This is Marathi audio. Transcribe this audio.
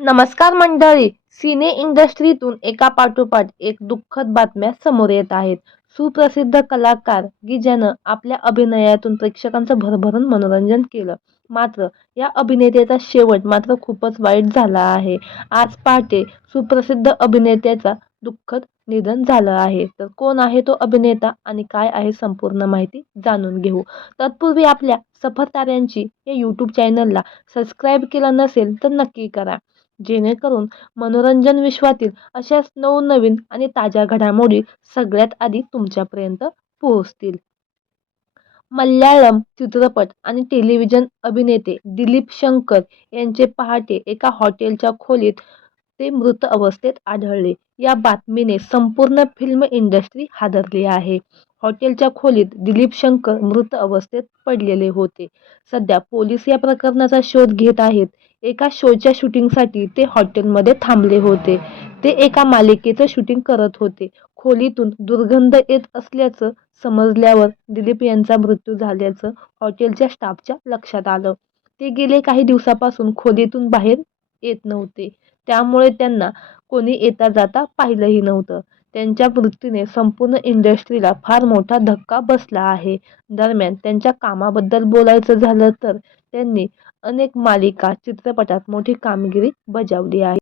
नमस्कार मंडळी. सिने इंडस्ट्रीतून एका पाठोपाठ एक दुःखद बातम्या समोर येत आहेत. सुप्रसिद्ध कलाकार की ज्यानं आपल्या अभिनयातून प्रेक्षकांचं भरभरून मनोरंजन केलं, मात्र या अभिनेत्याचा शेवट मात्र खूपच वाईट झाला आहे. आज पहाटे सुप्रसिद्ध अभिनेत्याचा दुःखद निधन झालं आहे. तर कोण आहे तो अभिनेता आणि काय आहे संपूर्ण माहिती जाणून घेऊ. तत्पूर्वी आपल्या सफर ताऱ्यांची या यूट्यूब चॅनलला सबस्क्राईब केलं नसेल तर नक्की करा, जेणेकरून मनोरंजन विश्वातील अशाच नवनवीन आणि ताज्या घडामोडी सगळ्यात आधी तुमच्यापर्यंत पोहोचतील. मल्याळम चित्रपट आणि टेलिव्हिजन अभिनेते दिलीप शंकर यांचे पहाटे एका हॉटेलच्या खोलीत ते मृत अवस्थेत आढळले. या बातमीने संपूर्ण फिल्म इंडस्ट्री हादरली आहे. हॉटेलच्या खोलीत दिलीप शंकर मृत अवस्थेत पडलेले होते. सध्या पोलीस या प्रकरणाचा शोध घेत आहेत. एका शोच्या शूटिंगसाठी ते हॉटेलमध्ये थांबले होते. ते एका मालिकेचं शूटिंग करत होते. खोलीतून दुर्गंध येत असल्याचं समजल्यावर दिलीप यांचा मृत्यू झाल्याचं हॉटेलच्या स्टाफच्या लक्षात आलं. ते गेले काही दिवसांपासून खोलीतून बाहेर येत नव्हते. त्यामुळे त्यांना कोणी येता जाता पाहिलंही नव्हतं. त्यांच्या मृत्यूने संपूर्ण इंडस्ट्रीला फार मोठा धक्का बसला आहे. दरम्यान त्यांच्या कामाबद्दल बोलायचं झालं तर त्यांनी अनेक मालिका, चित्रपटात मोठी कामगिरी बजावली आहे.